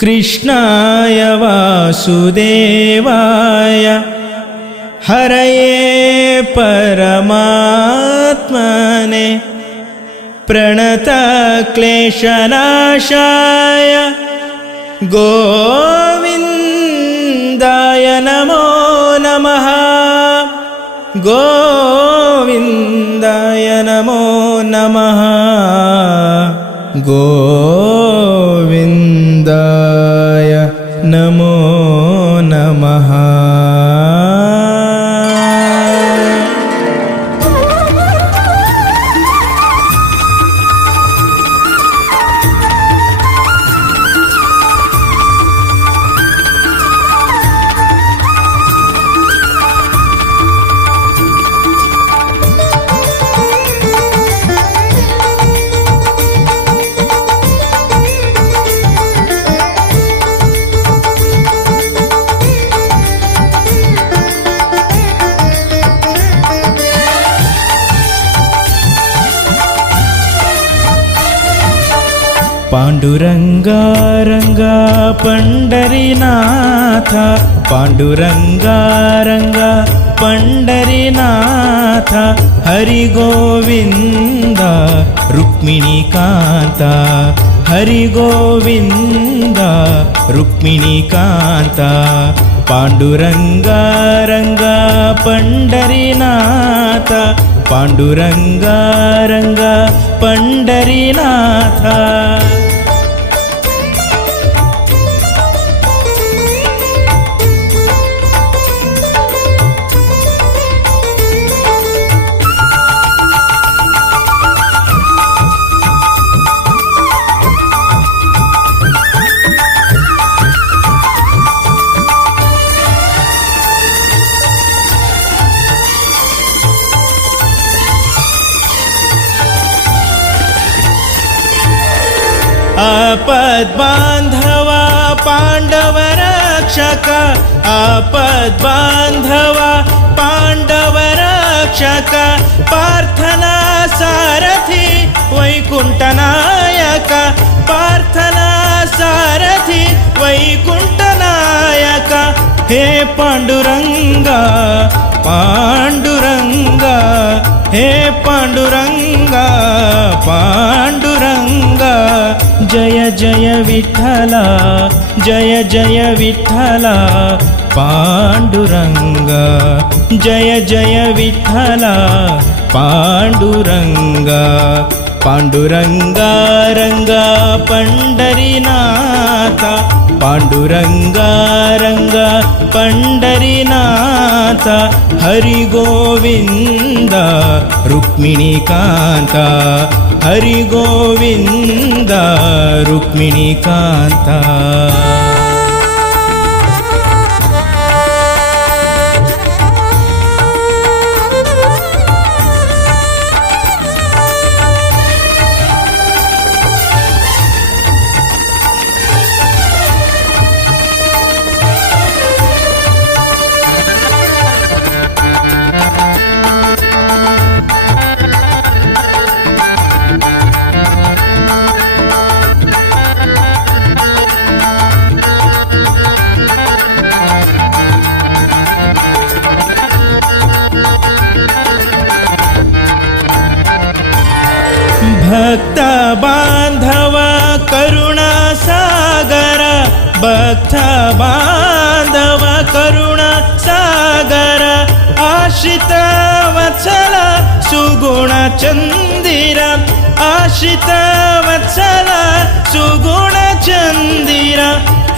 कृष्णाय वासुदेवाय हरये परमात्मने प्रणतक्लेशनाशाय गोविन्दाय नमो नमः। गोविन्दाय नमो नमः। गोविन्दाय नमो नमः। पांडुरंगा रंगा पंढरीनाथ, पांडुरंगा रंगा पंढरीनाथ, हरि गोविंद रुक्मिणीकांत, हरि गोविंद रुक्मिणीकांत। पांडुरंगा रंगा पंढरीनाथ, पांडुरंगा रंगा पंढरीनाथ। आपद्बांधवा पांडव रक्षक, आपद्बांधवा पांडव रक्षक, पार्थना सारथी वैकुंठनायक, पार्थना सारथी वैकुंठनायक। हे पांडुरंगा पांडुरंगा, हे पांडुरंगा पांडुरंगा। जय जय विठ्ठला, जय जय विठ्ठला पांडुरंगा, जय जय विठ्ठला पांडुरंगा। पांडुरंगा रंगा पंढरीनाथ, पांडुरंगा रंगा पंढरीनाथ, हरि गोविंद रुक्मिणीकांत, हरि गोविंद रुक्मिणीकांत। भक्त बांधव करुणा सागर, भक्त बांधव करुणा सागर, आश्रित वत्सल सुगुण चंदिर, आश्रित वत्सल सुगुण चंदिर।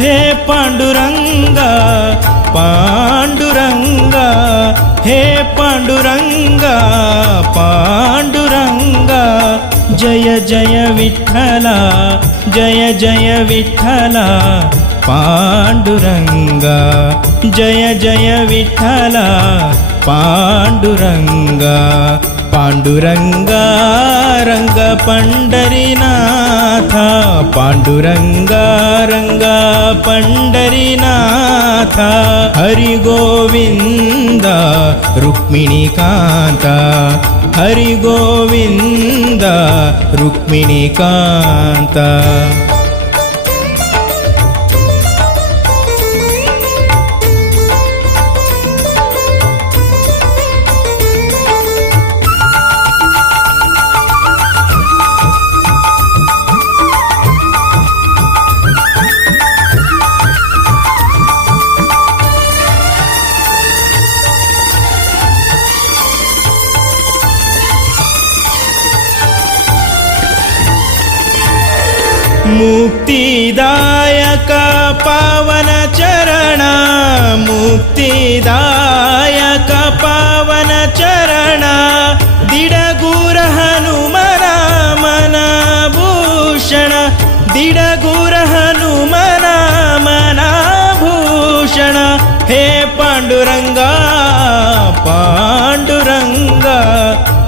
हे पांडुरंगा पांडुरंगा, हे पांडुरंगा पांडुरंगा। जय जय विठ्ठला, जय जय विठ्ठला पांडुरंगा, जय जय विठ्ठला पांडुरंगा। पांडुरंगा रंग पंढरीनाथ पांडुरंगा रंग पंढरीनाथ हरि गोविंद रुक्मिणीकांत हरि गोविंद रुक्मिणीकांत मुक्तिदायक पावन चरण मुक्तिदायक पावन चरण दिडगुर हनुमना मना भूषण दिडगुर हनुमना मना भूषण हे पांडुरंगा पांडुरंगा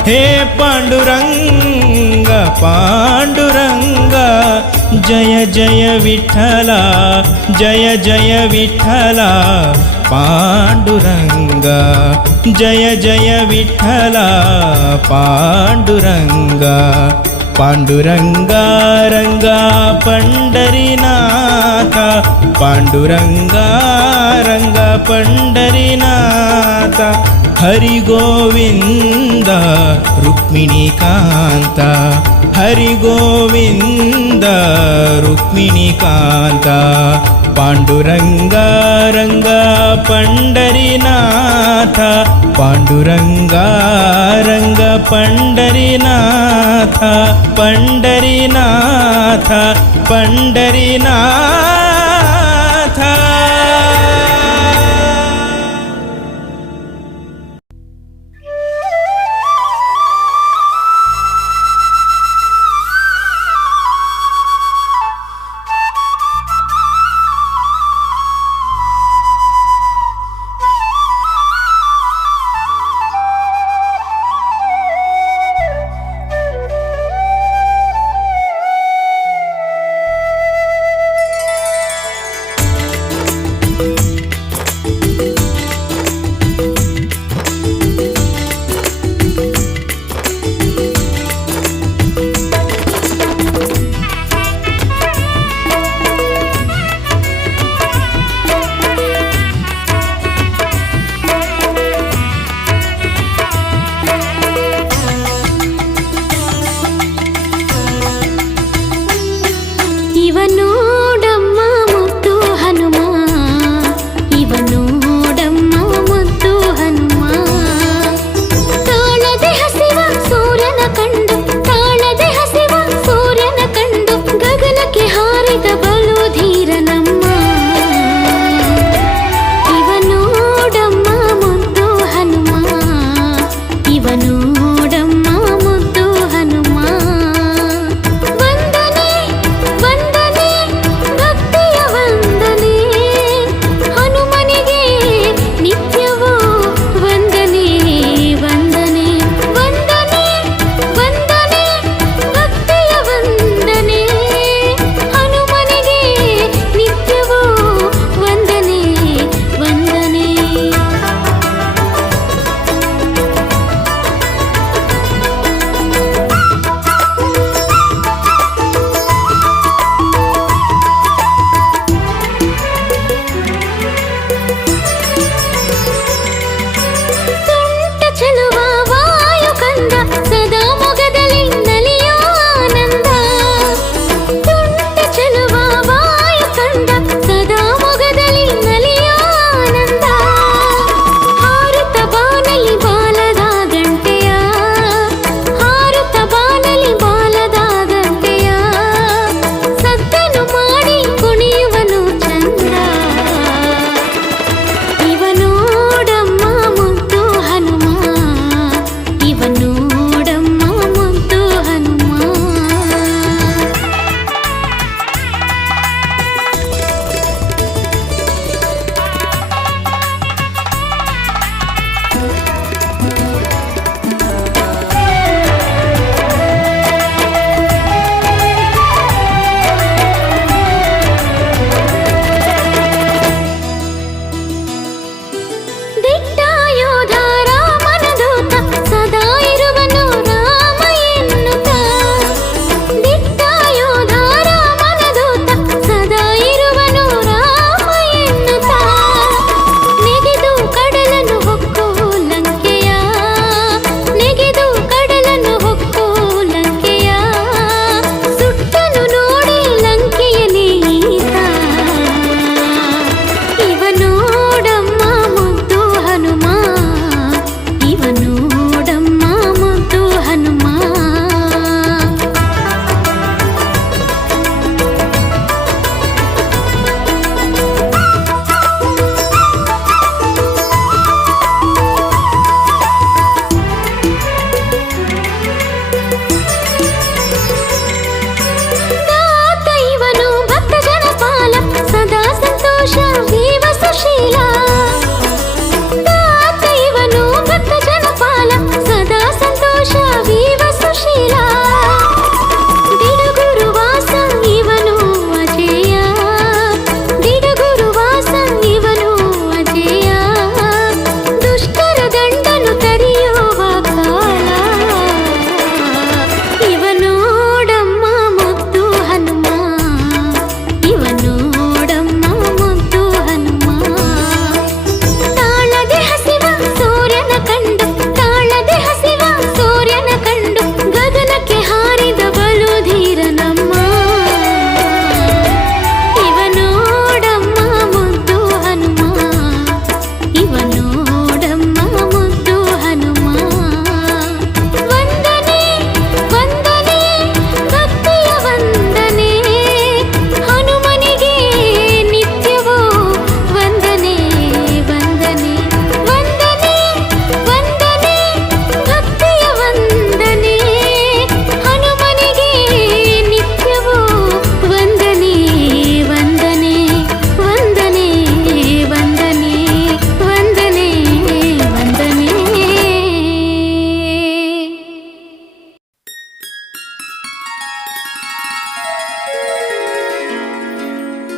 हे पांडुरंगा पांडुरंगा जय जय विठ्ठला जय जय विठ्ठला पांडुरंगा जय जय विठ्ठला पांडुरंगा पांडुरंगा रंगा पंढरीनाथ पांडुरंगा रंगा पंढरीनाथ हरि गोविंद रुक्मिणीकांत हरि गोविंद रुक्मिणीकांत पांडुरंगा रंगा पंढरीनाथ पांडुरंगा रंगा पंढरीनाथ पंढरीनाथ पंढरीनाथ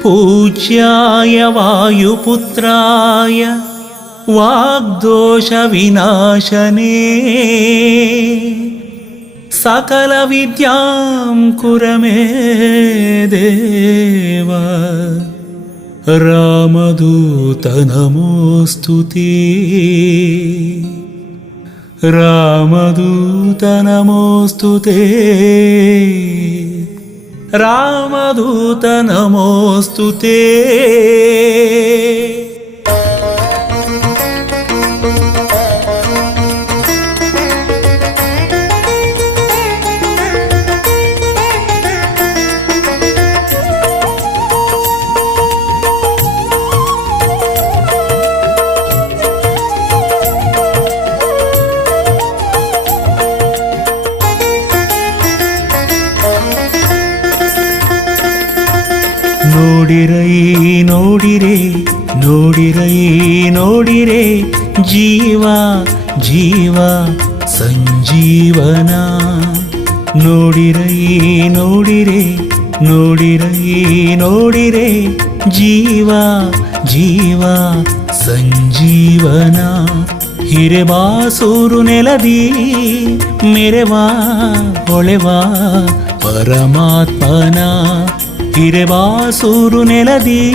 पूज्याय वायुपुत्राय वाग्दोषविनाशने सकलविद्यां कुर मे देव। रामदूत नमोऽस्तु ते, रामदूत नमोऽस्तु ते, रामदूत नमोऽस्तु ते। ನೋಡಿರೈ ನೋಡಿರೆ ನೋಡಿರೈ ನೋಡಿರೆ ಜೀವ ಜೀವ ಸಂಜೀವನ. ನೋಡಿರೈ ನೋಡಿರೆ ನೋಡಿರೈ ನೋಡಿರೆ ಜೀವ ಜೀವ ಸಂಜೀವನ. ಹಿರೆಬಾಸೂರು ನೆಲದಿ ಮೆರೆವಾ ಹೊಳೆವಾ ಪರಮಾತ್ಮನ. ಹಿರೆಬಾಸೂರು ನೆಲದಿ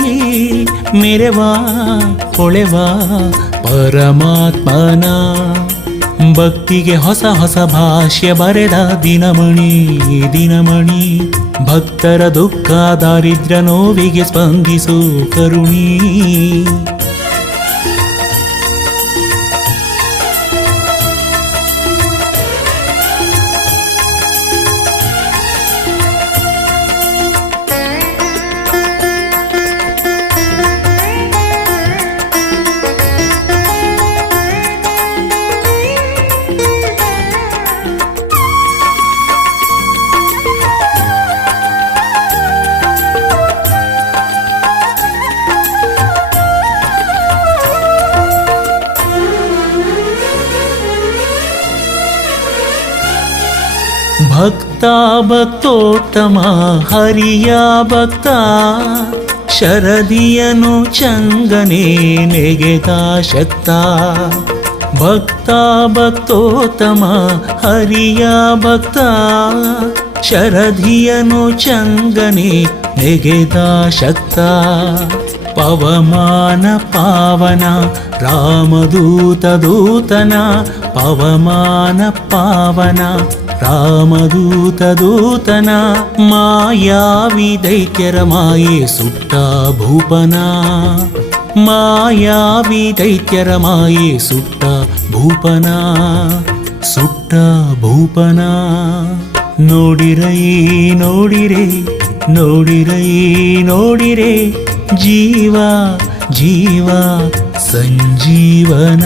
ಮೆರೆವಾ ಹೊಳೆವಾ ಪರಮಾತ್ಮನ. ಭಕ್ತಿಗೆ ಹೊಸ ಹೊಸ ಭಾಷ್ಯ ಬರೆದ ದಿನಮಣಿ ದಿನಮಣಿ. ಭಕ್ತರ ದುಃಖ ದಾರಿದ್ರ್ಯ ನೋವಿಗೆ ಸ್ಪಂದಿಸು ಕರುಣಿ. ಭಕ್ತ ಭಕ್ತೋತ್ತಮ ಹರಿಯ ಭಕ್ತ. ಶರದಿಯನು ಚಂಗನೆ ನೆಗೆದ ಶಕ್ತ. ಭಕ್ತ ಭಕ್ತೋತ್ತಮ ಹರಿಯ ಭಕ್ತ. ಶರದಿಯನು ಚಂಗನೆ ನೆಗೆದ ಶಕ್ತ. ಪವಮಾನ ಪಾವನ ರಾಮದೂತ ದೂತನ. ಪವಮಾನ ಪಾವನ ರಾಮದೂತ ದೂತನ. ಮಾಯಾವಿ ದೈತ್ಯರ ಮಾಯೆ ಸುಟ್ಟ ಭೂಪನ. ಮಾಯಾವಿ ದೈತ್ಯರ ಮಾಯೆ ಸುಟ್ಟ ಭೂಪನ. ಸುಟ್ಟ ಭೂಪನ. ನೋಡಿರೈ ನೋಡಿರೆ ನೋಡಿರೈ ನೋಡಿರೆ ಜೀವ ಜೀವ ಸಂಜೀವನ.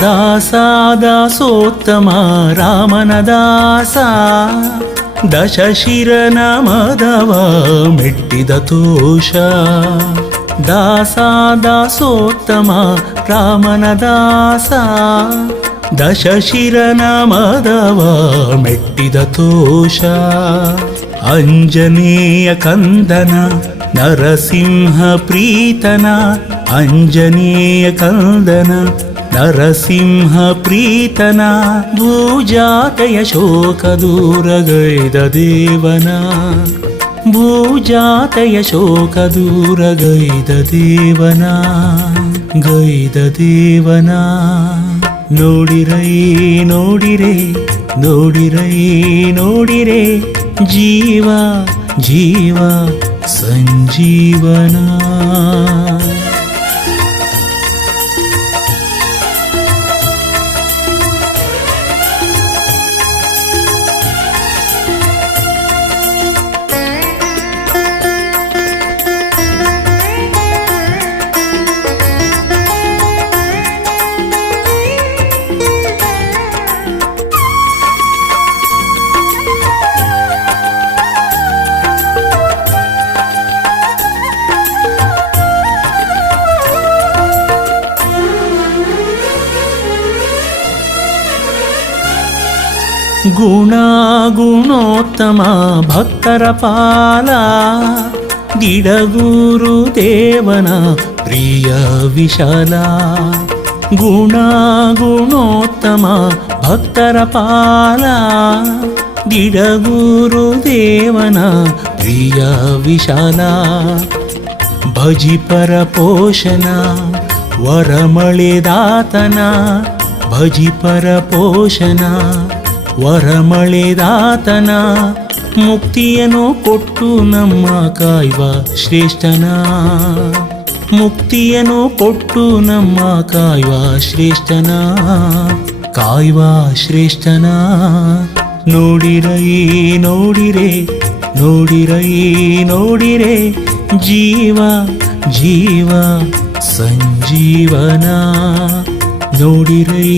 ದಾಸ ದಾಸೋತ್ತಮ ರಾಮನ ದಾಸ. ದಶಶಿರನ ಮದವ ಮೆಟ್ಟಿದ ತೋಷ. ದಾಸ ದಾಸೋತ್ತಮ ರಾಮನ ದಾಸ. ದಶಶಿರನ ಮದವ ಮೆಟ್ಟಿದ ತೋಷ. ಅಂಜನೇಯ ಕಂದನ ನರಸಿಂಹ ಪ್ರೀತನ. ಅಂಜನೇಯ ಕಂದನ ನರಸಿಂಹ ಪ್ರೀತನ. ಭೂಜಾತೆಯ ಶೋಕ ದೂರಗೈದ ದೇವನ. ಭೂಜಾತೆಯ ಶೋಕ ದೂರಗೈದ ದೇವನ. ಗೈದ ದೇವನ. ನೋಡಿರೈ ನೋಡಿರೆ ನೋಡಿರೈ ನೋಡಿರೆ ಜೀವ ಜೀವ ಸಂಜೀವನ. ಗುಣೋತ್ತಮ ಭಕ್ತರ ಪಾಲ ದಿಡಗೂರು ದೇವನ ಪ್ರಿಯ ವಿಶಾಲ. ಗುಣೋತ್ತಮ ಭಕ್ತರ ಪಾಲ ದಿಡಗೂರು ದೇವನ ಪ್ರಿಯ ವಿಶಾಲ. ಭಜಿಪರ ಪೋಷಣ ವರಮಳೆದಾತನ, ಭಜಿಪರ ಪೋಷಣ ವರಮಳೆದಾತನ, ಮುಕ್ತಿಯನ್ನು ಕೊಟ್ಟು ನಮ್ಮ ಕಾಯ್ವ ಶ್ರೇಷ್ಠನ, ಮುಕ್ತಿಯನ್ನು ಕೊಟ್ಟು ನಮ್ಮ ಕಾಯ್ವ ಶ್ರೇಷ್ಠನ, ಕಾಯ್ವ ಶ್ರೇಷ್ಠನ. ನೋಡಿರೈ ನೋಡಿರೆ ನೋಡಿರೈ ನೋಡಿರೆ ಜೀವ ಜೀವ ಸಂಜೀವನ. ನೋಡಿರೈ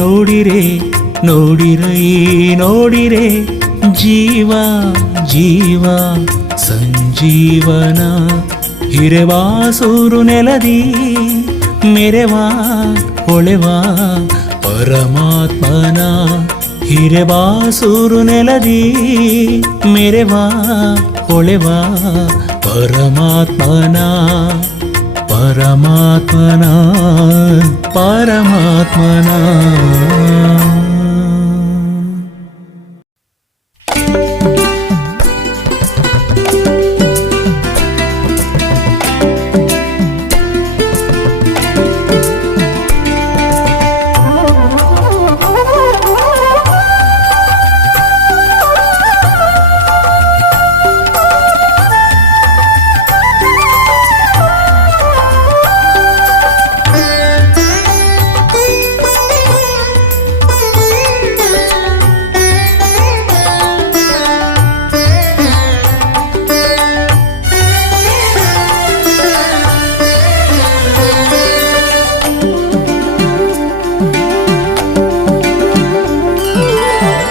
ನೋಡಿರೆ ನೋಡಿರೈ ನೋಡಿರೆ ಜೀವ ಜೀವ ಸಂಜೀವನ. ಹಿರೆವಾಸೂರು ನೆಲದಿ ಮೆರೆವಾ ಹೊಳೆವಾ ಪರಮಾತ್ಮನ, ಹಿರೆವಾಸೂರು ನೆಲದಿ ಮೆರೆವಾ ಹೊಳೆವಾ ಪರಮಾತ್ಮನ, ಪರಮಾತ್ಮನ ಪರಮಾತ್ಮನ.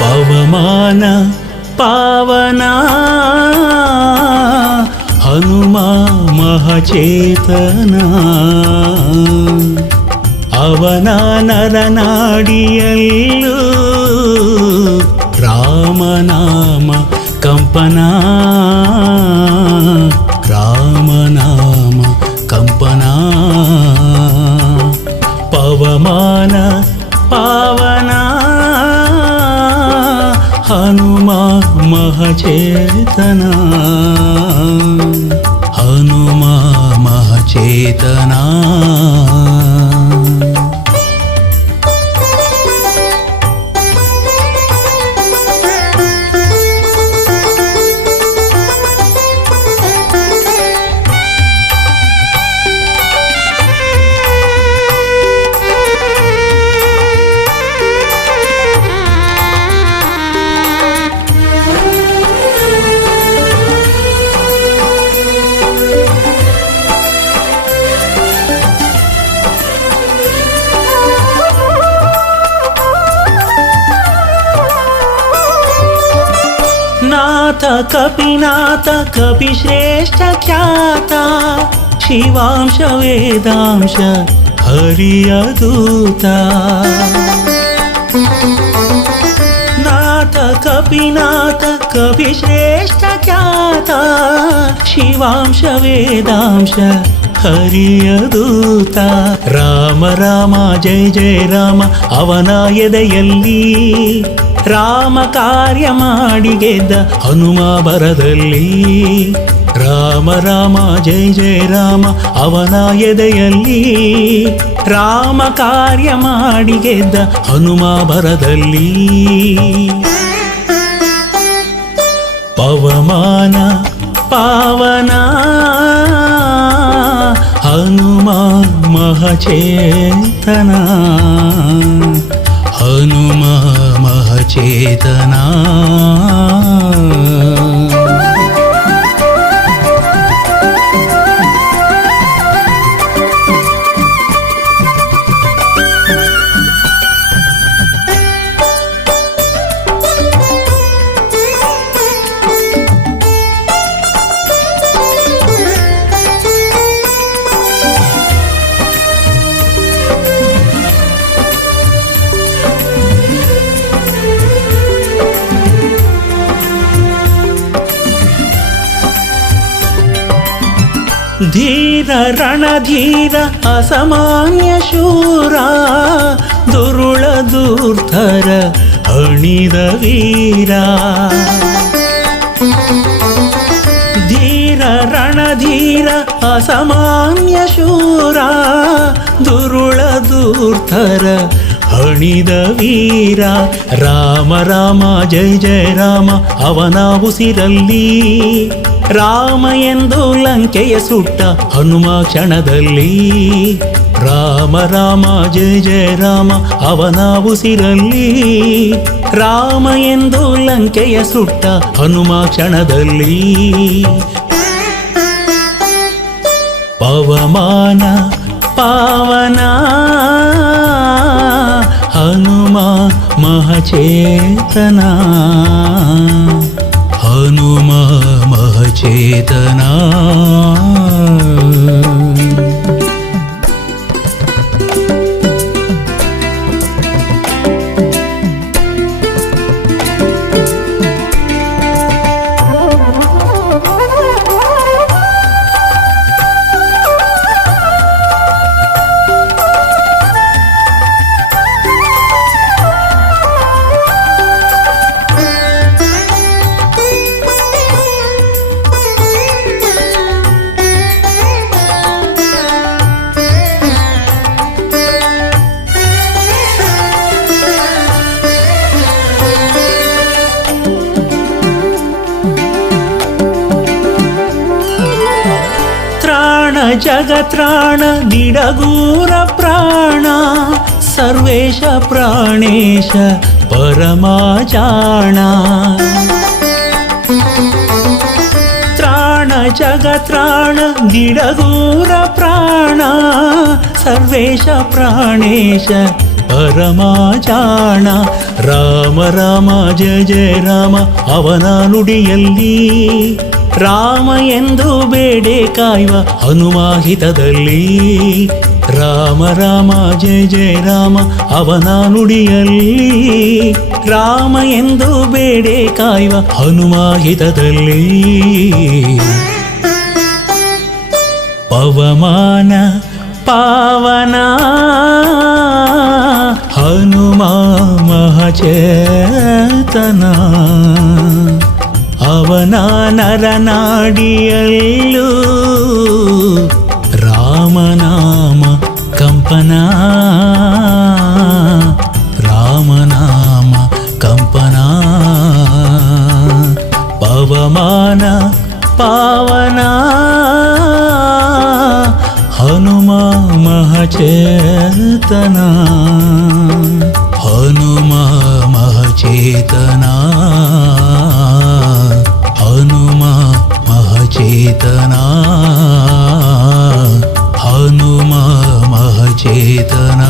ಪವಮಾನ ಪಾವನ ಹನುಮ ಮಹಚೇತನ, ಅವನ ನರನಾಡಿಯಲ್ಲೂ ರಾಮನಾಮ ಕಂಪನ, ರಾಮನಾಮ ಕಂಪನ. ಪವಮಾನ ಪಾವನ ಹನುಮ ಮಹಚೇತನ, ಹನುಮ ಮಹಚೇತನ. ನಾಥ ಕಪಿನಾಥ ಕಪಿಶ್ರೇಷ್ಠ ಖ್ಯಾತ, ಶಿವಾಂಶ ವೇದಾಂಶ ಹರಿಯ ದೂತ. ನಾಥ ಕಪಿನಾಥ ಕಪಿಶ್ರೇಷ್ಠ ಖ್ಯಾತ, ಶಿವಾಂಶ ವೇದಾಂಶ ಹರಿಯ ದೂತ. ರಾಮ ರಾಮ ಜಯ ಜಯ ರಾಮ ಅವನ ಎದೆಯಲ್ಲಿ, ರಾಮ ಕಾರ್ಯ ಮಾಡಿ ಗೆದ್ದ ಹನುಮ ಬರದಲ್ಲಿ. ರಾಮ ರಾಮ ಜಯ ಜಯ ರಾಮ ಅವನ ಎದೆಯಲ್ಲಿ, ರಾಮ ಕಾರ್ಯ ಮಾಡಿ ಗೆದ್ದ ಹನುಮ ಬರದಲ್ಲಿ. ಪವಮಾನ ಪಾವನ ಹನುಮ ಮಹಚೇತನ, ಹನುಮ ಮಹಚೇತನ. ಧೀರ ರಣಧೀರ ಅಸಾಮಾನ್ಯ ಶೂರ ದುರುಳ ದುರ್ಧರ ಹಣಿದ ವೀರ ಧೀರ ರಣಧೀರ ಅಸಾಮಾನ್ಯ ಶೂರ ದುರುಳ ದುರ್ಧರ ಹಣಿದ ವೀರ ರಾಮ ರಾಮ ಜಯ ಜಯ ರಾಮ ಅವನ ಉಸಿರಲ್ಲಿ ರಾಮ ಎಂದು ಲಂಕೆಯ ಸುಟ್ಟ ಹನುಮ ಕ್ಷಣದಲ್ಲಿ ರಾಮ ರಾಮ ಜಯ ಜಯ ರಾಮ ಅವನ ಉಸಿರಲ್ಲಿ ರಾಮ ಎಂದು ಲಂಕೆಯ ಸುಟ್ಟ ಹನುಮ ಕ್ಷಣದಲ್ಲಿ ಪವಮಾನ ಪಾವನ ಹನುಮ ಮಹಚೇತನ ಹನುಮ ಮಹಚೇತನ ಜಗತ್ರಾಣ ನಿಡಗೂರ ಪ್ರಾಣ ಸರ್ವೇಶ ಪ್ರಾಣೇಶ ಪರಮಾಚಾಣ ತ್ರಾಣ ಜಗತ್ರಾಣ ನಿಡಗೂರ ಪ್ರಾಣ ಸರ್ವೇಶ ಪ್ರಾಣೇಶ ಪರಮಾಚಾಣ ರಾಮ ರಾಮ ಜಯ ಜಯ ರಾಮ ಅವನ ನುಡಿಯಲ್ಲಿ ರಾಮ ಎಂದು ಬೇಡೆ ಕಾಯುವ ಹನುಮಾಹಿತದಲ್ಲಿ ರಾಮ ರಾಮ ಜಯ ಜಯ ರಾಮ ಅವನ ನುಡಿಯಲ್ಲಿ ರಾಮ ಎಂದು ಬೇಡೆ ಕಾಯುವ ಹನುಮಾಹಿತದಲ್ಲಿ ಪವಮಾನ ಪಾವನ ಹನುಮ ಮಹಚೇತನ ಅವನ ನರನಾಡಿಯಲ್ಲೂ ರಾಮನಾಮ ಕಂಪನ ರಾಮನಾಮ ಕಂಪನ ಪವಮಾನ ಪಾವನ ಹನುಮ ಮಹಚೇತನ ಹನುಮ ಮಹಚೇತನ ಹನುಮ ಮಹಚೇತನ ಹನುಮ ಮಹಚೇತನ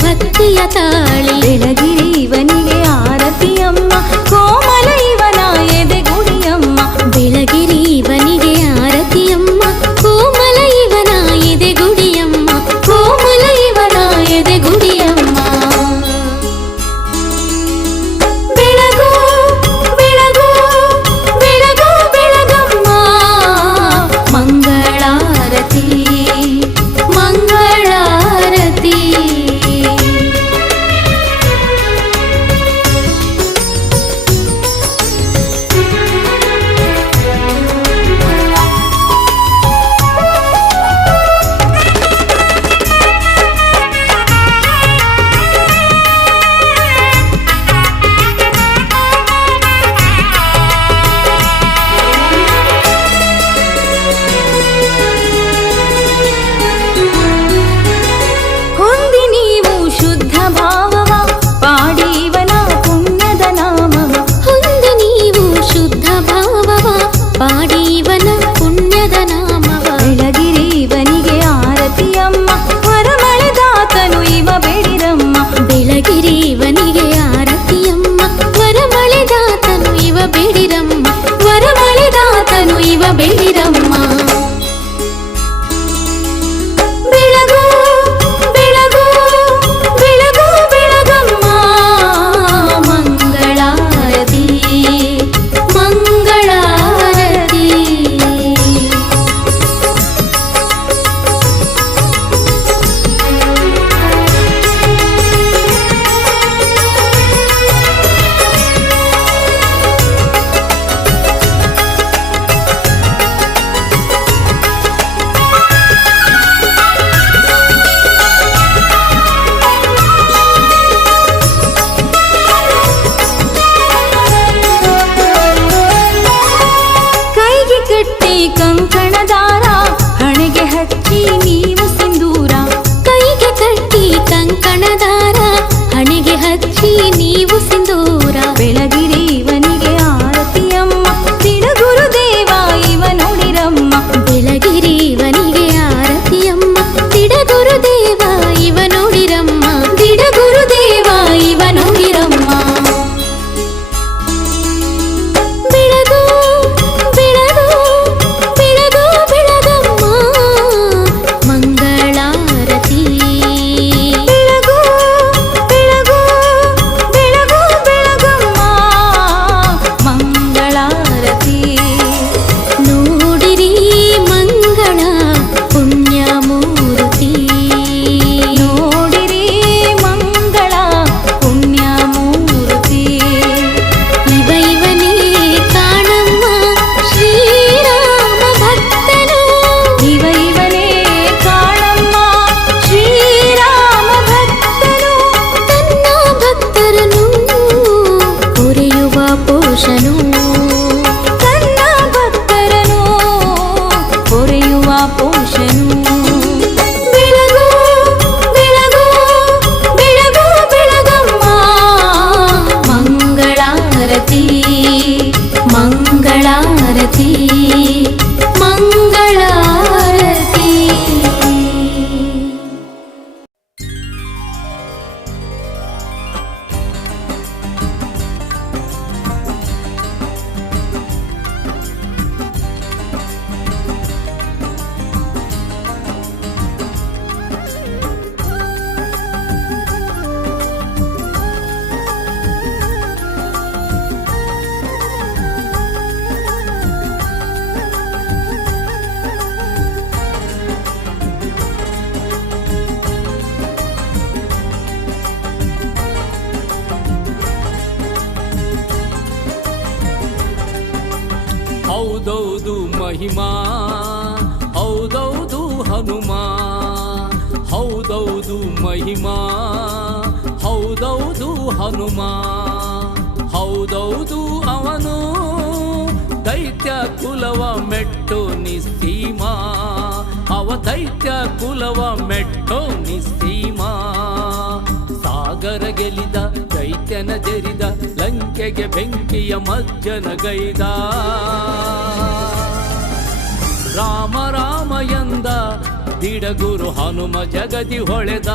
ಭಕ್ತಿಯ ತಾಳಿ ಬೆಳಗಿರಿ ಇವನಿಗೆ ಆರತಿಯಮ್ಮ ಕೋಮಲ ಇವನ ಎದೆಗುಡಿಯಮ್ಮ ಬೆಳಗಿರಿ ಇವನಿಗೆ ಆರತಿಯಮ್ಮ ಕೋಮಲ ಇವನ ಎದೆಗುಡಿಯಮ್ಮ ಕೋಮಲ ಇವನ ಎದೆಗುಡಿಯಮ್ಮ ಬೆಳಗು ಬೆಳಗು ಬೆಳಗು ಬೆಳಗಮ್ಮ ಮಂಗಳಾರತಿ ಮಂಗಳಾರತಿ ಹೊಂದಿ ನೀವು ಶುದ್ಧ ಭಾವವ ಪಾಡಿ ಇವನ ಪುಣ್ಯದ ನಾಮವ ಹೊಂದಿ ನೀವು ಶುದ್ಧ ಭಾವವ ಪಾಡಿ ಇವನ ಪುಣ್ಯದ ನಾಮವ ಬೆಳಗಿರಿ ಇವನಿಗೆ ಆರತಿಯಮ್ಮ ವರಮಳೆದಾತನು ಇವ ಬೇಡಿರಮ್ಮ ಬೆಳಗಿರಿ ಇವನಿಗೆ ಆರತಿಯಮ್ಮ ವರಮಳೆದಾತನು ಇವ ಬೇಡಿರಮ್ಮ ವರಮಳೆದಾತನು ಇವ ಬೇಡಿರಮ್ಮ ಬೆಳಗು ಬೆಳಗು ಬೆಳಗು ಬೆಳಗಮ್ಮ ಮಂಗಳಾರತಿ ಮಂಗಳಾರತಿ ಕೈಗೆ ಕಟ್ಟಿ ಕಂಕಣದಾರ ಹಣೆಗೆ ಹಚ್ಚಿ ನೀವು ಸಿಂಧೂರ ಕೈಗೆ ಕಟ್ಟಿ ಕಂಕಣದಾರ ಹಣೆಗೆ ಹಚ್ಚಿ ನೀವು ಸಿಂಧೂರ ಬೆಳಗಿರಿ ಇವನಿಗೆ ಆರತಿಯಮ್ಮ ತಿಡಗುರುದೇವ ಇವ ನೋಡಿರಮ್ಮ ಬೆಳಗಿರಿ ಇವನಿಗೆ ಆರತಿಯಮ್ಮ ತಿಡಗುರುದೇವ ಇವ ನೋಡಿರಮ್ಮ ತಿಡಗುರುದೇವ ಇವ ನೋಡಿರಮ್ಮ ಬೆಳಗು ಬೆಳಗು ಬೆಳಗು ಬೆಳಗಮ್ಮ ಮಂಗಳಾರತಿ ಬೆಳಗು ಬೆಳಗು ಬೆಳಗು ಬೆಳಗಮ್ಮ ಮಂಗಳಾರತಿ ನೋಡಿರಿ ಮಂಗಳ ಪುಣ್ಯಮೂರ್ತಿ ನೋಡಿರಿ ಮಂಗಳ ಪುಣ್ಯಮೂರ್ತಿ ಇವ ಇವನೇ ಕಾಣಮ್ಮ ಶ್ರೀರಾಮ ಭಕ್ತನು ಇವ ಇವನೇ ಕಾಣಮ್ಮ ಶ್ರೀರಾಮ ಭಕ್ತನು ತನ್ನ ಭಕ್ತರನು ಪೊರೆಯುವ ಪೋಷನು ತನ್ನ ಭಕ್ತರನು ಪೊರೆಯುವ ಪೋಷನು ಬೆಳಗು ಬೆಳಗು ಬೆಳಗು ಬೆಳಗಮ್ಮ ಮಂಗಳಾರತಿ ಮಂಗಳಾರತಿ ಮಂಗಳಾರತಿ ಹೌದೌದು ಮಹಿಮಾ ಹೌದೌದು ಹನುಮ ಹೌದೌದು ಮಹಿಮಾ ಹೌದೌದು ಹನುಮ ಹೌದೌದು ಅವನು ದೈತ್ಯ ಕುಲವ ಮೆಟ್ಟು ನಿಸ್ಸೀಮ ಅವ ದೈತ್ಯ ಕುಲವ ಮೆಟ್ಟೋ ನಿಸ್ಸೀಮ ಸಾಗರ ಗೆಲಿದ ದೈತ್ಯನ ಜರಿದ ಲಂಕೆಗೆ ಬೆಂಕಿಯ ಮಜ್ಜನಗೈದ ರಾಮ ರಾಮ ಎಂದ ದಿಡಗುರು ಹನುಮ ಜಗದಿ ಹೊಳೆದ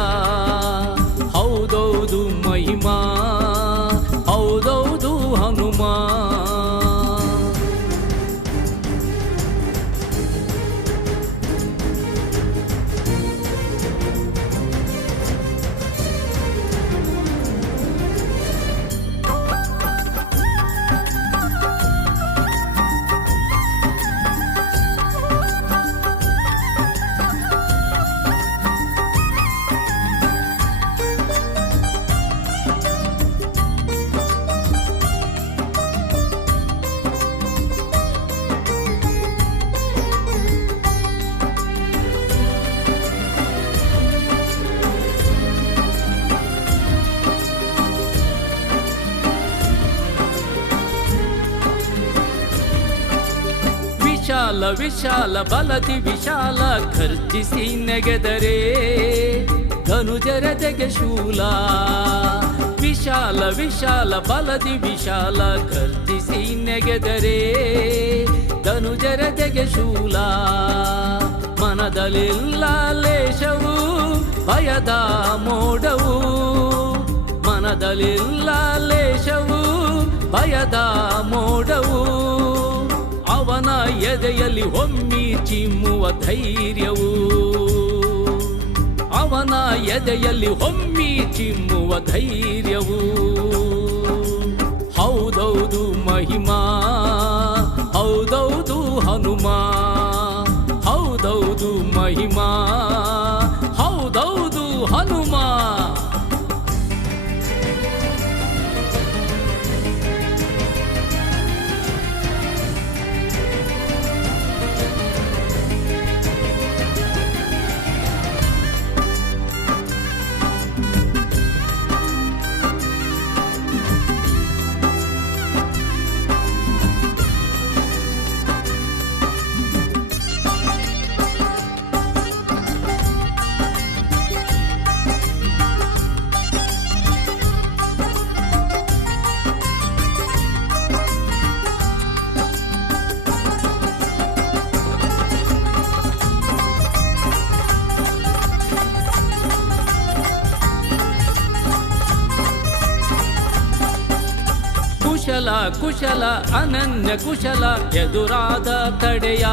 ಹೌದೌದು ಮಹಿಮಾ, ಹೌದೌದು ಹನುಮ. ವಿಶಾಲ ವಿಶಾಲ ಬಲದಿ ವಿಶಾಲ ಖರ್ಜಿಸಿ ನೆಗೆದರೆ ಧನುಜರದೆಗೆ ಶೂಲ. ವಿಶಾಲ ವಿಶಾಲ ಬಲದಿ ವಿಶಾಲ ಖರ್ಜಿಸಿ ನೆಗೆದರೆ ಧನುಜರದೆಗೆ ಶೂಲ. ಮನದಲ್ಲಿಲ್ಲ ಲೇಷವು ಭಯದ ಮೋಡವು, ಮನದಲ್ಲಿಲ್ಲ ಲೇಷವು ಭಯದ ಮೋಡವು. ಅವನ ಎದೆಯಲ್ಲಿ ಹೊಮ್ಮಿ ಚಿಮ್ಮುವ ಧೈರ್ಯವು, ಅವನ ಎದೆಯಲ್ಲಿ ಹೊಮ್ಮಿ ಚಿಮ್ಮುವ ಧೈರ್ಯವು. ಹೌದೌದು ಮಹಿಮಾ, ಹೌದೌದು ಹನುಮ, ಹೌದೌದು ಮಹಿಮಾ, ಹೌದೌದು ಹನುಮ. ಕುಶಲ ಕುಶಲ ಅನನ್ಯ ಕುಶಲ ಎದುರಾದ ತಡೆಯ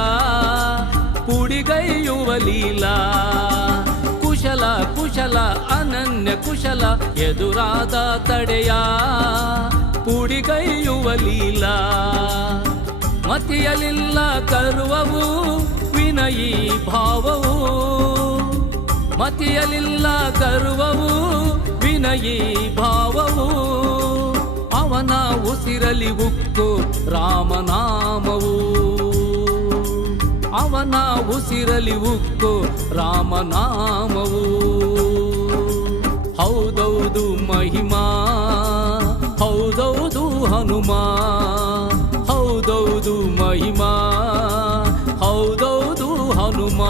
ಪುಡಿಗೈಯುವ ಲೀಲಾ. ಕುಶಲ ಕುಶಲ ಅನನ್ಯ ಕುಶಲ ಎದುರಾದ ತಡೆಯ ಪುಡಿಗೈಯುವ ಲೀಲಾ. ಮತಿಯಲಿಲ್ಲ ಕರುವವು ವಿನಯೀ ಭಾವವು, ಮತಿಯಲಿಲ್ಲ ಕರುವವು ವಿನಯೀ ಭಾವವು. ಅವನ ಉಸಿರಲಿ ಉಕ್ಕು ರಾಮನಾಮವು, ಅವನ ಉಸಿರಲಿ ಉಕ್ಕು ರಾಮನಾಮವು. ಹೌದೌದು ಮಹಿಮಾ, ಹೌದೌದು ಹನುಮ, ಹೌದೌದು ಮಹಿಮಾ, ಹೌದೌದು ಹನುಮ.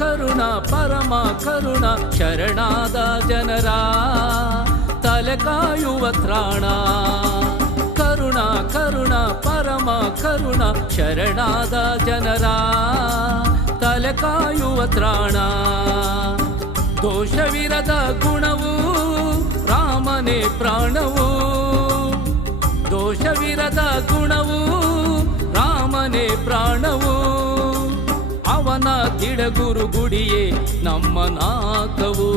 ಕರುಣ ಪರಮ ಕರುಣ ಶರಣಾದ ಜನರ ತಲೆ ಕಾಯುವ ತ್ರಾಣ. ಕರುಣ ಕರುಣ ಪರಮ ಕರುಣ ಶರಣಾದ ಜನರ ತಲೆ ಕಾಯುವ ತ್ರಾಣ. ದೋಷವಿರದ ಗುಣವು ರಾಮನೇ ಪ್ರಾಣವು, ದೋಷವಿರದ ಗುಣವು ರಾಮನೇ ಪ್ರಾಣವು. ಅವನ ತಿಡಗುರು ಗುಡಿಯೇ ನಮ್ಮ ನಾಕವು,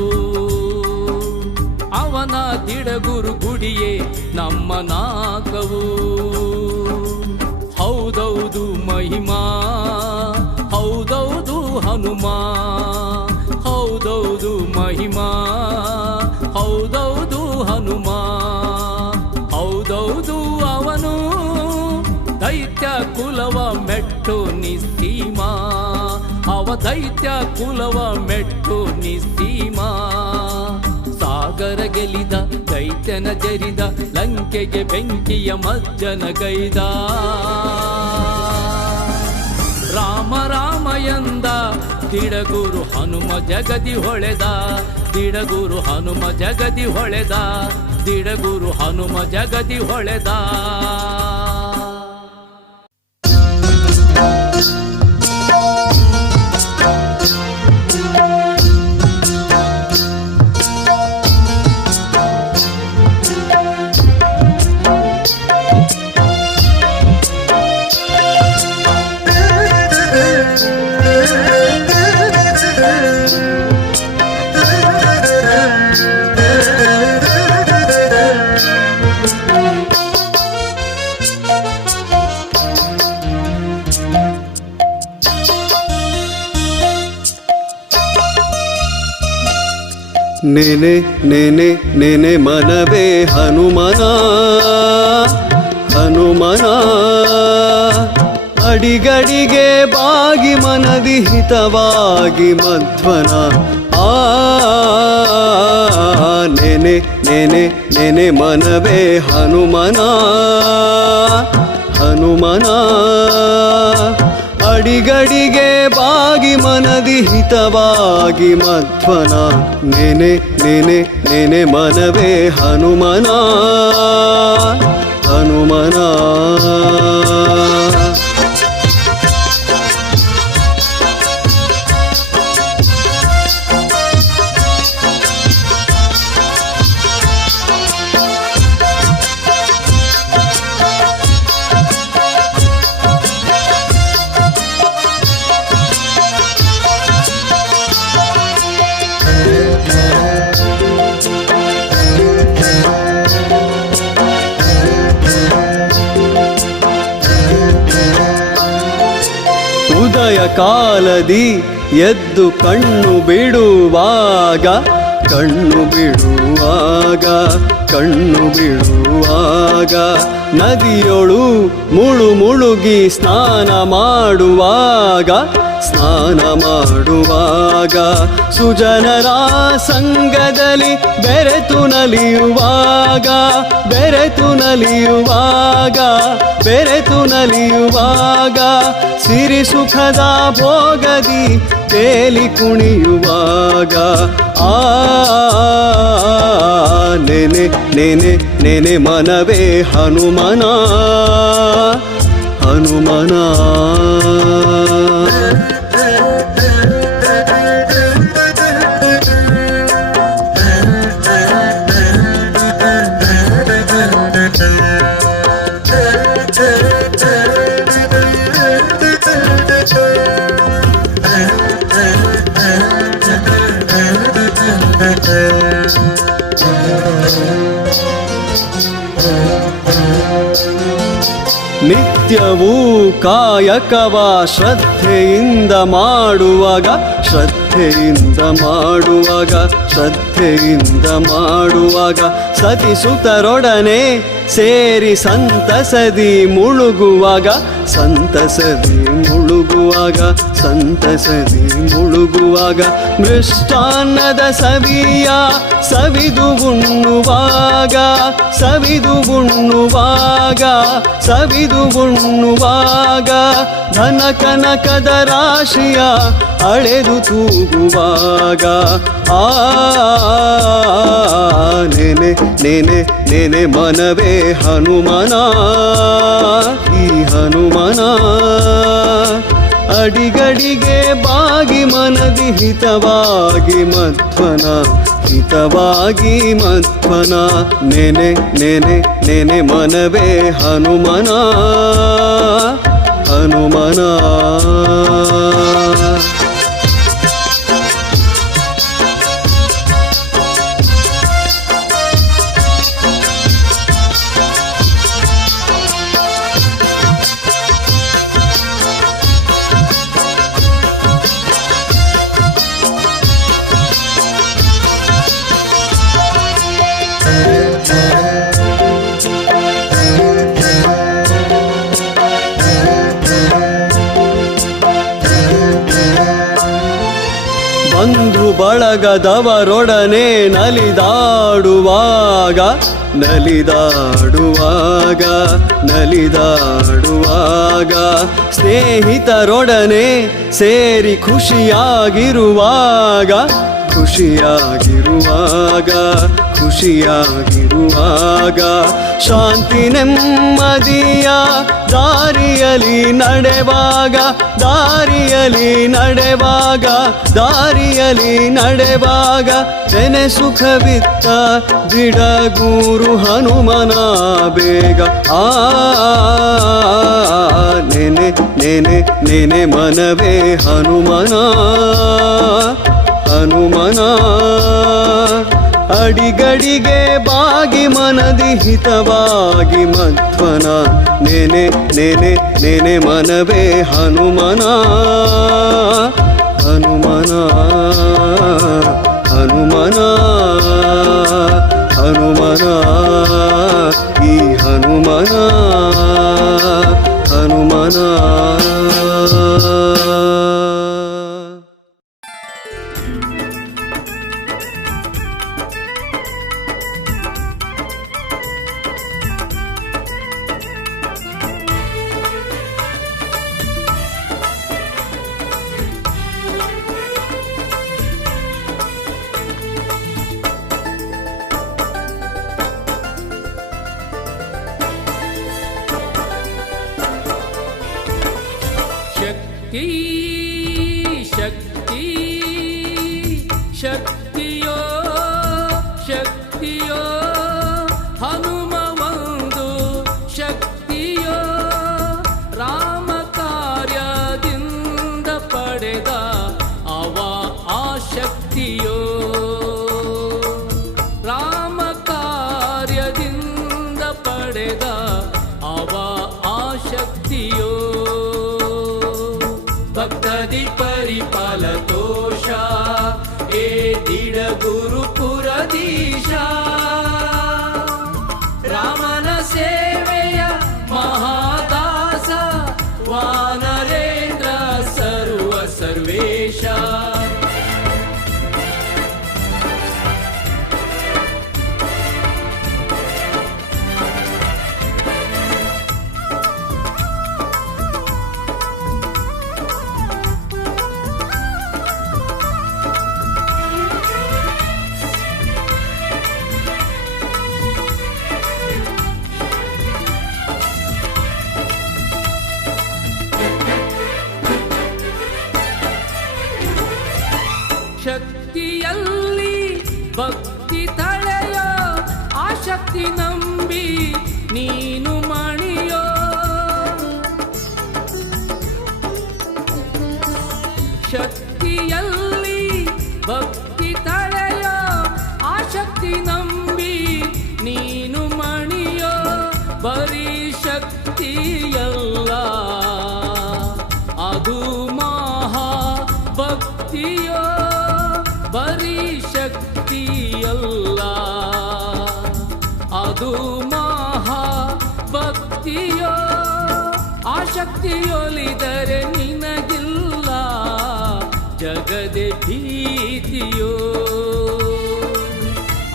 ಅವನ ತಿಡಗುರು ಗುಡಿಯೇ ನಮ್ಮ ನಾಕವು. ಹೌದೌದು ಮಹಿಮಾ, ಹೌದೌದು ಹನುಮ, ಹೌದೌದು ಮಹಿಮಾ, ಹೌದೌದು ಹನುಮ, ಹೌದೌದು ಅವನು ದೈತ್ಯ ಕುಲವ ಮೆಟ್ಟು ನಿಸ್ಸೀಮ, ಅವ ದೈತ್ಯ ಕುಲವ ಮೆಟ್ಟು ನಿಸ್ಸೀಮ. ಸಾಗರ ಗೆಲಿದ ದೈತ್ಯನ ಜರಿದ, ಲಂಕೆಗೆ ಬೆಂಕಿಯ ಮಜ್ಜನ ಗೈದ. ರಾಮ ರಾಮ ಎಂದ ದಿಡಗುರು ಹನುಮ ಜಗದಿ ಹೊಳೆದ, ದಿಡಗುರು ಹನುಮ ಜಗದಿ ಹೊಳೆದ, ದಿಡಗುರು ಹನುಮ ಜಗದಿ ಹೊಳೆದ. ನೆನೆ ನೆನೆ ನೆನೆ ಮನವೇ ಹನುಮನ, ಹನುಮನ ಅಡಿಗಡಿಗೆ ಬಾಗಿ ಮನದಿ ಹಿತವಾಗಿ ಮಧ್ವನ. ನೆನೆ ನೆನೆ ನೆನೆ ಮನವೇ ಹನುಮನ, ಹನುಮನ ಅಡಿಗಡಿಗೆ ಬಾಗಿ ಮನದಿ ಹಿತವಾಗಿ ಮಧ್ವನ. ನೆನೆ ನೆನೆ ನೆನೆ ಮನವೇ ಹನುಮನ, ಹನುಮನ. ಉದಯ ಕಾಲದಿ ಎದ್ದು ಕಣ್ಣು ಬಿಡುವಾಗ, ಕಣ್ಣು ಬಿಡುವಾಗ, ಕಣ್ಣು ಬಿಡುವಾಗ ನದಿಯೊಳು ಮುಳು ಮುಳುಗಿ ಸ್ನಾನ ಮಾಡುವಾಗ, ಸ್ನಾನ ಮಾಡುವಾಗ ಸುಜನರ ಸಂಗದಲ್ಲಿ ಬೆರೆತು ನಲಿಯುವಾಗ, ಬೆರೆತು ನಲಿಯುವಾಗ, ಬೆರೆತು ನಲಿಯುವಾಗ ಸಿರಿ ಸುಖದ ಭೋಗದಿ ತೇಲಿ ಕುಣಿಯುವಾಗ. ನೆನೆ ನೆನೆ ನೆನೆ ಮನವೇ ಹನುಮನ, ಹನುಮನ. ನಿತ್ಯವೂ ಕಾಯಕವ ಶ್ರದ್ಧೆಯಿಂದ ಮಾಡುವಾಗ, ಶ್ರದ್ಧೆಯಿಂದ ಮಾಡುವಾಗ, ಶ್ರದ್ಧೆಯಿಂದ ಮಾಡುವಾಗ ಸತಿಸುತರೊಡನೆ ಸೇರಿ ಸಂತಸದಿ ಮುಳುಗುವಾಗ, ಸಂತಸದಿ ಮುಳುಗುವಾಗ, ಸಂತಸದಿ ಮುಳುಗುವಾಗ ಮೃಷ್ಟಾನ್ನದ ಸವಿಯ ಸವಿದು ಉಣ್ಣುವಾಗ, ಸವಿದು ಉಣ್ಣುವಾಗ, ಸವಿದು ಉಣ್ಣುವಾಗ ಧನ ಕನಕದ ರಾಶಿಯ ಅಳೆದು ತೂಗುವಾಗ. ನೆನೆ ನೆನೆ ನೆನೆ ಮನವೇ ಹನುಮನ, ಈ ಹನುಮನ ಅಡಿಗಡಿಗೆ ಬಾಗಿ ಮನದಿ ಹಿತವಾಗಿ ಮಧ್ವನ, ಹಿತವಾಗಿ ಮಧ್ವನ. ನೆನೆ ನೆನೆ ನೆನೆ ಮನವೇ ಹನುಮನ, ಹನುಮನ. ಬಂಧು ಬಳಗದವರೊಡನೆ ನಲಿದಾಡುವಾಗ ನಲಿದಾಡುವಾಗ ನಲಿದಾಡುವಾಗ ಸ್ನೇಹಿತರೊಡನೆ ಸೇರಿ ಖುಷಿಯಾಗಿರುವಾಗ ಖುಷಿಯಾಗಿರುವಾಗ ಖುಷಿಯಾಗಿರುವಾಗ ಶಾಂತಿ ನೆಮ್ಮದಿಯ ದಾರಿಯಲಿ ನಡೆವಾಗ ದಾರಿಯಲಿ ನಡೆವಾಗ ದಾರಿಯಲಿ ನಡೆವಾಗ ನೆನೆ ಸುಖವಿತ್ತ ದಿಡಗೂರು ಹನುಮನ ಬೇಗ ನೆನೆ ನೆನೆ ನೆನೆ ಮನವೇ ಹನುಮನ ಹನುಮನ ಅಡಿಗಡಿಗೆ ಬಾಗಿ ಮನದಿ ಹಿತವಾಗಿ ಮಧ್ವನ ನೆನೆ ನೆನೆ ನೆನೆ ಮನವೇ ಹನುಮನ ಹನುಮನ ಹನುಮನ ಹನುಮನ ಈ ಹನುಮನ ಹನುಮನ ಶಕ್ತಿ ಶಕ್ತಿ ಶಕ್ತಿಯೋ ಶಕ್ತಿಯೋ ಹನುಮ ಒಂದು ಶಕ್ತಿಯೋ ರಾಮ ಕಾರ್ಯದಿಂದ ಪಡೆದ ಅವ ಆ ಶಕ್ತಿಯೋ ರಾಮ ಕಾರ್ಯದಿಂದ ಪಡೆದ ಅವ ಆ ಶಕ್ತಿಯೋ ಭಕ್ತದಿ ಪರಿಪಾಲತೋಷ ಏ ದಿಡ ಗುರುಪುರದೀಶ ರಾಮನ ಸೇವೆಯ ಮಹಾದಾಸ ವಾನರೇಂದ್ರ ಸರ್ವ ಸರ್ವೇಶ ಶಕ್ತಿಯಲ್ಲಿ ಭಕ್ತಿ ತಳೆಯೋ ಆ ಶಕ್ತಿ ನಂಬಿ ನೀನು ಮಣಿಯೋ ಶಕ್ತಿಯಲ್ಲಿ ಭಕ್ತಿ ತಳೆಯೋ ಆ ಶಕ್ತಿ ನಂಬಿ ನೀನು ಮಣಿಯೋ ಬರೀ ಶಕ್ತಿಯಲ್ಲ ಅದು ಮಹಾ ಭಕ್ತಿಯೋ ಬರೀ ಶಕ್ತಿಯಲ್ಲ ಅದು ಮಹಾ ಭಕ್ತಿಯೋ ಆ ಶಕ್ತಿಯೊಲಿದರೆ ನಿನಗಿಲ್ಲ ಜಗದೆ ಭೀತಿಯೋ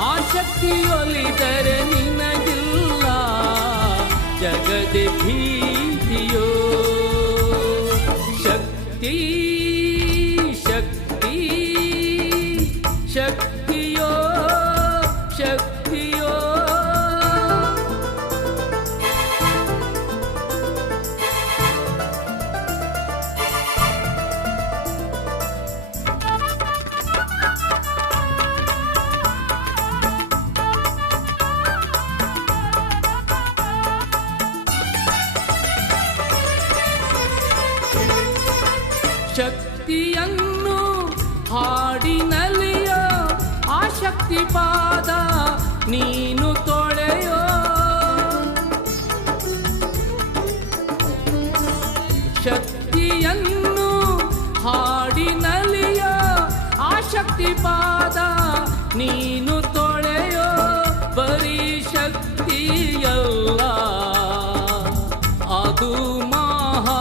ಆ ಶಕ್ತಿಯೊಲಿದರೆ ನಿನಗಿಲ್ಲ ಜಗದೆ ಭೀತಿಯೋ ಶಕ್ತಿ ಶಕ್ತಿ ಶಕ್ತಿಯೋ ಶಕ್ತಿಯೋ ಶಕ್ತಿಯನ್ನು ಹಾಡಿನಲ್ಲಿಯೋ ಆ ಶಕ್ತಿ ಪಾದ ನೀನು ತೊಳೆಯೋ ಶಕ್ತಿಯನ್ನು ಹಾಡಿನಲ್ಲಿಯೋ ಆ ಶಕ್ತಿ ಪಾದ ನೀನು ತೊಳೆಯೋ ಬರೀ ಶಕ್ತಿಯಲ್ಲ ಅದು ಮಹಾ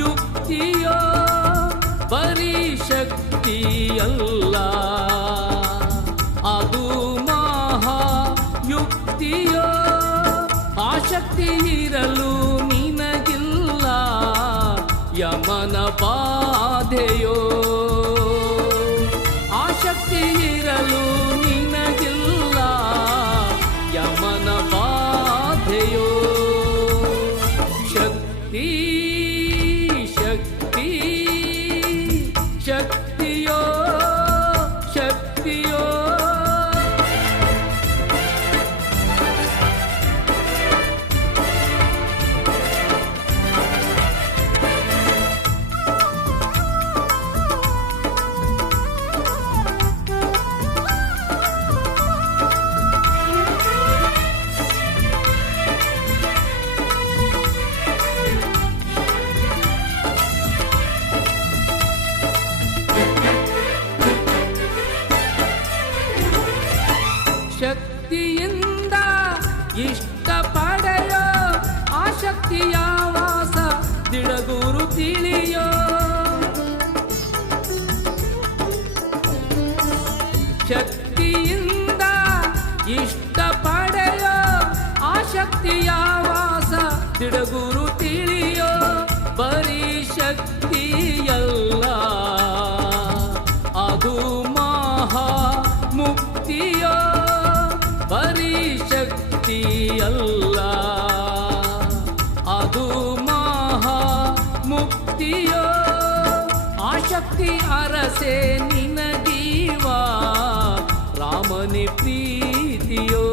ಯುಕ್ತಿಯೋ ಬರೀ ಶಕ್ತಿಯಲ್ಲ, ಅದು ಮಹಾ ಯುಕ್ತಿಯೋ. ಆಸಕ್ತಿ ಇರಲು ನಿನಗಿಲ್ಲ ಯಮನ ಬಾಧೆಯೋ. ಆಸಕ್ತಿ ಇರಲು ನಿನಗಿಲ್ಲ ಯಮನ ಬಾಧೆಯೋ. ಶಕ್ತಿ ಶಕ್ತಿ ಶಕ್ತಿಯೋ ಶಕ್ತಿಯೋ. ಶಕ್ತಿಯಿಂದ ಇಷ್ಟ ಪಡೆಯೋ, ಆಸಕ್ತಿಯ ವಾಸ ದಿಡಗೂರು ತಿಳಿಯೋ. ಶಕ್ತಿಯಿಂದ ಇಷ್ಟ ಪಡೆಯೋ, ಆಸಕ್ತಿಯ ವಾಸ ದಿಡಗೂರು ತಿಳಿಯೋ. ಬರೀ ಶಕ್ತಿಯಲ್ಲ, ಅದು ಮಹಾ ಮುಕ್ತಿಯೋ. ಬರೀ ಶಕ್ತಿಯಲ್ಲ, ಅದು ಮಹಾ ಮುಕ್ತಿಯೋ. ಆಸಕ್ತಿ ಅರಸೆ ನಿನಗೀವ ರಾಮನೇ ಪ್ರೀತಿಯೋ.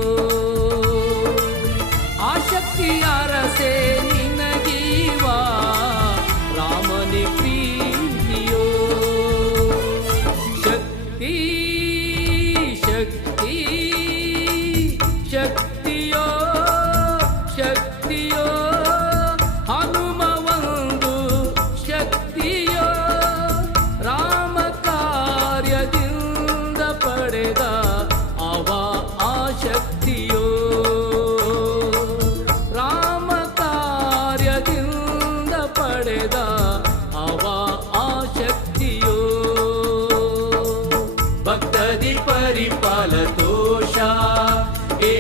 ಆಸಕ್ತಿ ಅರಸೆ ನಿನಗೀವ ರಾಮನೇ ಪ್ರೀತಿಯೋ. ಶಕ್ತಿ ಶಕ್ತಿ ಶಕ್ತಿಯೋ ಶಕ್ತಿಯೋ. ಹನುಮ ಒಂದು ಶಕ್ತಿಯೋ, ರಾಮ ಕಾರ್ಯದಿಂದ ಪಡೆದ ಅವ ಆಶಕ್ತಿಯೋ. ರಾಮ ಕಾರ್ಯದಿಂದ ಪಡೆದ ಅವ ಆಶಕ್ತಿಯೋ. ಭಕ್ತದಿ ಪರಿಪಾಲತೋಷ ಏ